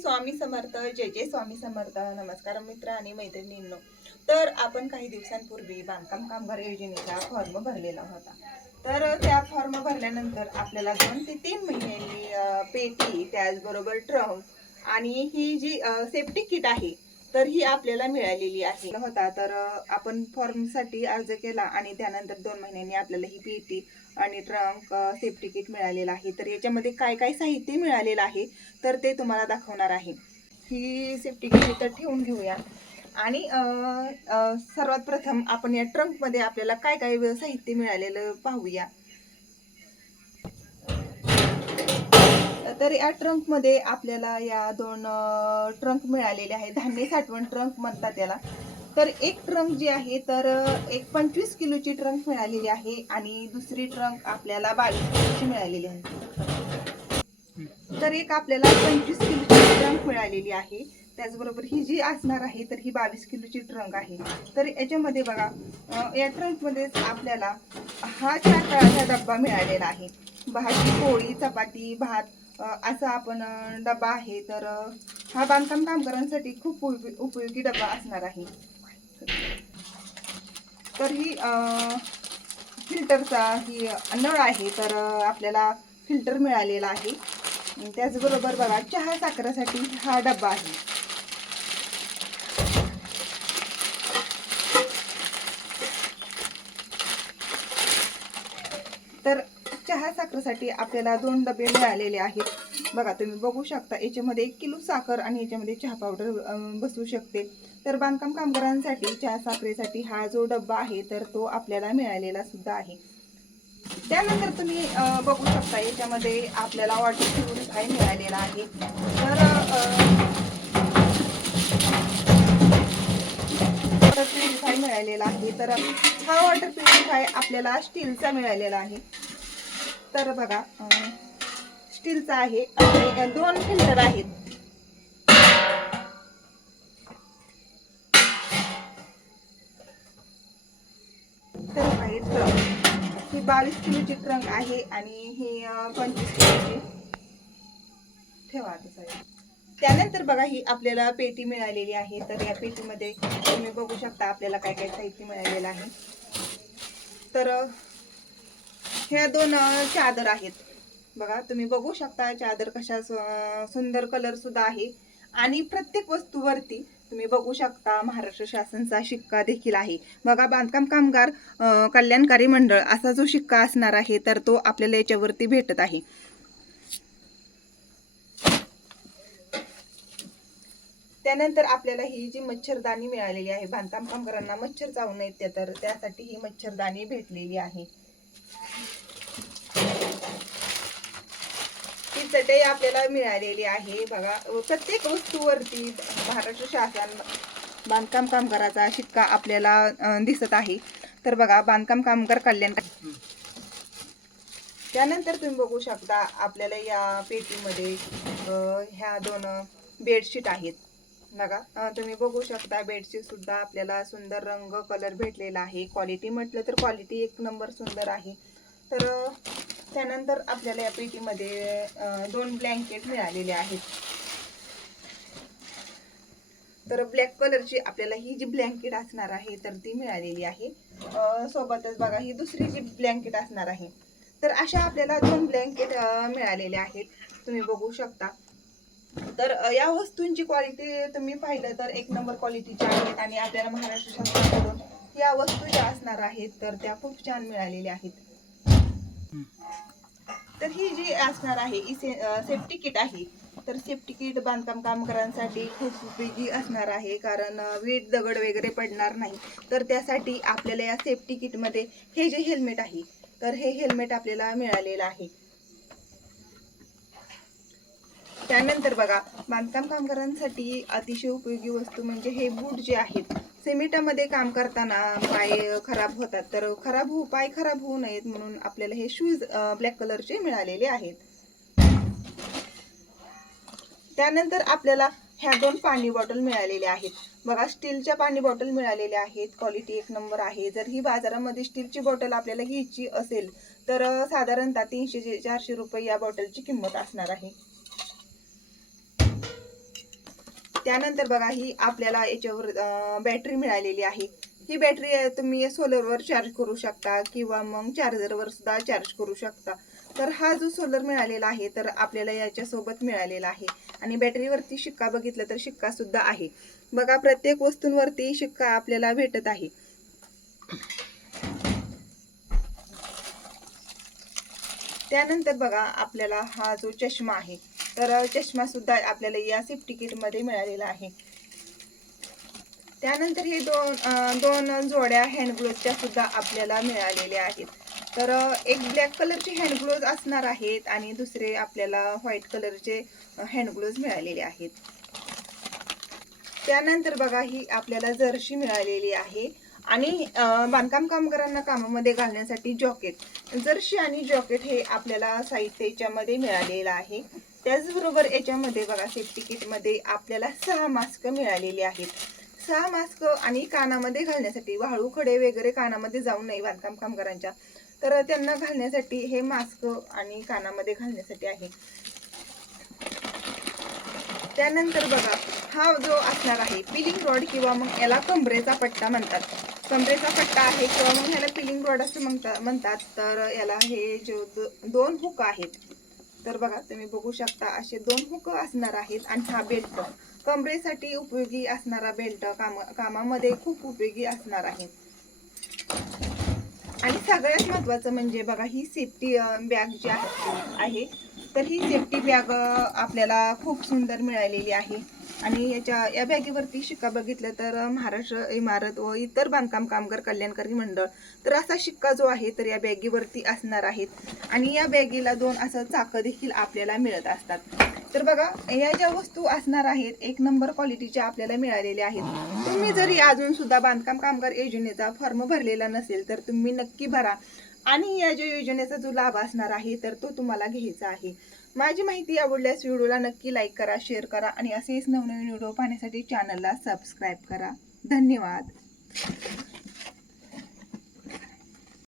स्वामी समर्थ. जय जय स्वामी समर्थ. नमस्कार मित्र आणि मैत्रिणींनो. तर आपण काही दिवसांपूर्वी बांधकाम कामगार योजनेचा फॉर्म भरलेला होता. तर त्या फॉर्म भरल्यानंतर आपल्याला 2 ते 3 महिन्यांनी पेटी, त्याचबरोबर ट्रंक आणि ही जी सेफ्टी किट आहे तर ही आपल्याला मिळालेली आहे होता. तर आपण फॉर्मसाठी अर्ज केला आणि त्यानंतर 2 महिन्यांनी आपल्याला ही पेटी आणि ट्रंक सेफ्टी किट मिळालेलं आहे. तर याच्यामध्ये काय काय साहित्य मिळालेलं आहे तर ते तुम्हाला दाखवणार आहे. ही सेफ्टी किट तर ठेवून घेऊया आणि सर्वात प्रथम आपण या ट्रंकमध्ये आपल्याला काय काय साहित्य मिळालेलं पाहूया. तर या ट्रंकमध्ये आपल्याला या 2 ट्रंक मिळालेले आहे. धान्य साठवण ट्रंक म्हणतात त्याला. तर एक ट्रंक जी आहे तर एक 25 किलोची ट्रंक मिळालेली आहे आणि दुसरी ट्रंक आपल्याला 22 किलोची मिळालेली आहे. तर एक आपल्याला 25 किलोची ट्रंक मिळालेली आहे. त्याचबरोबर ही जी असणार आहे तर ही 22 किलोची ट्रंक आहे. तर याच्यामध्ये बघा, या ट्रंकमध्येच आपल्याला हा 4 तळाचा डब्बा मिळालेला आहे. भाजी, पोळी, चपाती, भात असा आपण डबा आहे. तर हा बांधकाम कामगारांसाठी खूप उपयोगी डबा असणार आहे. तर ही फिल्टरचा ही नळ आहे. तर आपल्याला फिल्टर मिळालेला आहे. त्याचबरोबर बघा, चहा साखरेसाठी हा डबा आहे. तर चहा साखरेसाठी आपल्याला 2 डबे मिळालेले आहेत. बघा, तुम्ही बघू शकता याच्यामध्ये 1 किलो साखर आणि याच्यामध्ये चहा पावडर बसू शकते. तर बांधकाम कामगारांसाठी चहा साखरेसाठी हा जो डब्बा आहे तर तो आपल्याला मिळालेला सुद्धा आहे. त्यानंतर तुम्ही बघू शकता याच्यामध्ये आपल्याला वॉटर प्युरिफाय मिळालेला आहे. तर वॉटर प्युरिफाय मिळालेला आहे. तर हा वॉटर प्युरिफाय आपल्याला स्टीलचा मिळालेला आहे. तर बघा, स्टीलचा आहे आणि 2 फिल्टर आहेत. तर ही 22 किलोची ट्रंक आहे आणि ही 25 किलोची. ठेवा आता. त्यानंतर बघा, ही आपल्याला पेटी मिळालेली आहे. तर या पेटीमध्ये तुम्ही बघू शकता आपल्याला काय काय साहित्य मिळालेलं आहे. तर ह्या 2 चादर आहेत. बघा, तुम्ही बघू शकता चादर कशा सुंदर कलर सुद्धा आहे आणि प्रत्येक वस्तूवरती तुम्ही बघू शकता महाराष्ट्र शासनचा शिक्का देखील आहे. बघा, बांधकाम कामगार कल्याणकारी मंडळ असा जो शिक्का असणार आहे तर तो आपल्याला याच्यावरती भेटत आहे. त्यानंतर आपल्याला ही जी मच्छरदाणी मिळालेली आहे, बांधकाम कामगारांना मच्छर चावू नयेत तर त्यासाठी ही मच्छरदाणी भेटलेली आहे. ही चटई आपल्याला मिळालेली आहे. बघा, प्रत्येक वस्तूवरती महाराष्ट्र शासन बांधकाम कामगाराचा शिक्का आपल्याला दिसत आहे. तर बघा, बांधकाम कामगार कल्याण. त्यानंतर तुम्ही बघू शकता आपल्याला या पेटीमध्ये ह्या 2 बेडशीट आहेत. बघा, तुम्ही बघू शकता बेडशीट सुद्धा आपल्याला सुंदर रंग कलर भेटलेला आहे. क्वालिटी म्हटलं तर क्वालिटी 1 नंबर सुंदर आहे. तर त्यानंतर आपल्याला या पेटीमध्ये 2 ब्लँकेट मिळालेले आहेत. तर ब्लॅक कलरची आपल्याला ही जी ब्लँकेट असणार आहे तर ती मिळालेली आहे. सोबतच बघा, ही दुसरी जी ब्लँकेट असणार आहे. तर अशा आपल्याला 2 ब्लँकेट मिळालेले आहेत. तुम्ही बघू शकता. तर या वस्तूंची क्वालिटी तुम्ही पाहिलं तर 1 नंबर क्वालिटीची आहेत आणि आपल्याला महाराष्ट्र शासनाकडून या वस्तू ज्या असणार आहेत तर त्या खूप छान मिळालेल्या आहेत. तर ही जी असणार आहे ही सेफ्टी किट आहे. तर सेफ्टी किट बांधकाम कामगारांसाठी खूप उपयोगी असणार आहे, कारण वीट दगड वगैरे पडणार नाही. तर त्यासाठी आपल्याला या सेफ्टी किटमध्ये हे जे हेल्मेट आहे तर हे हेल्मेट आपल्याला मिळालेलं आहे. त्यानंतर बघा, बांधकाम कामगारांसाठी अतिशय उपयोगी वस्तू म्हणजे हे बूट जे आहेत. सिमेंटमध्ये काम करताना पाय खराब होतात, तर पाय खराब होऊ नयेत म्हणून आपल्याला हे शूज ब्लॅक कलरचे मिळालेले आहेत. त्यानंतर आपल्याला ह्या 2 पाणी बॉटल मिळालेल्या आहेत. बघा, स्टीलच्या पाणी बॉटल मिळालेल्या आहेत. क्वालिटी 1 नंबर आहे. जर ही बाजारामध्ये स्टीलची बॉटल आपल्याला घ्यायची असेल तर साधारणतः 300 ते 400 रुपये या बॉटलची किंमत असणार आहे. त्यानंतर बघा ही आपल्याला याच्यावर बॅटरी मिळालेली आहे. ही बॅटरी तुम्ही सोलरवर चार्ज करू शकता किंवा मग चार्जरवर सुद्धा चार्ज करू शकता. तर हा जो सोलर मिळालेला आहे तर आपल्याला याच्यासोबत मिळालेला आहे. आणि बॅटरीवरती शिक्का बघितलं तर शिक्का सुद्धा आहे. बघा प्रत्येक वस्तूंवरती शिक्का आपल्याला भेटत आहे. त्यानंतर बघा आपल्याला हा जो चष्मा आहे तर चष्मा सुद्धा आपल्याला या सेफ्टी किट मध्ये मिळालेला आहे. त्यानंतर हे दोन जोड्या हँड ग्लोव्हजच्या सुद्धा आपल्याला मिळालेल्या आहेत. तर एक ब्लॅक कलरचे हँड ग्लोव्हज असणार आहेत आणि दुसरे आपल्याला व्हाईट कलरचे हँड ग्लोव्हज मिळालेले आहेत. त्यानंतर बघा ही आपल्याला जर्सी मिळालेली आहे आणि बांधकाम कामगारांना कामामध्ये घालण्यासाठी जॉकेट. जर्सी आणि जॉकेट हे आपल्याला साहित्य याच्यामध्ये मिळालेलं आहे. त्याचबरोबर याच्यामध्ये बघा सेफ्टी किटमध्ये आपल्याला 6 मास्क मिळालेले आहेत. 6 मास्क आणि कानामध्ये घालण्यासाठी वाळू खडे वगैरे कानामध्ये जाऊ नये बांधकाम कामगारांच्या, तर त्यांना घालण्यासाठी हे मास्क आणि कानामध्ये घालण्यासाठी आहे. त्यानंतर बघा हा जो असणार आहे पिलिंग रॉड किंवा मग याला कमरेचा पट्टा म्हणतात. कमरेचा पट्टा आहे किंवा मग ह्याला पिलिंग रॉड असं म्हणतात. तर याला हे जो 2 हुक आहेत तर बघा तुम्ही बघू शकता असे 2 हुक असणार आहेत. आणि हा बेल्ट कमरेसाठी उपयोगी असणारा बेल्ट कामामध्ये खूप उपयोगी असणार आहे. आणि सगळ्यात महत्त्वाचं म्हणजे बघा ही सेफ्टी बॅग जी आहे तर ही सेफ्टी बॅग आपल्याला खूप सुंदर मिळालेली आहे. आणि या बॅगेवरती शिक्का बघितलं तर महाराष्ट्र इमारत व इतर बांधकाम कामगार कल्याणकारी मंडळ तर असा शिक्का जो आहे तर या बॅगेवरती असणार आहेत. आणि या बॅगेला 2 असं चाकं देखील आपल्याला मिळत असतात. तर बघा या ज्या वस्तू असणार आहेत 1 नंबर क्वालिटीच्या आपल्याला मिळालेल्या आहेत. तुम्ही जरी अजून सुद्धा बांधकाम कामगार योजनेचा फॉर्म भरलेला नसेल तर तुम्ही नक्की भरा आणि या ज्या योजनेचा जो लाभ असणार आहे तर तो तुम्हाला घ्यायचा आहे. माझी माहिती आवडल्यास व्हिडिओला नक्की लाईक करा, शेअर करा आणि असेच नवनवीन व्हिडिओ पाहण्यासाठी चॅनलला सबस्क्राईब करा. धन्यवाद.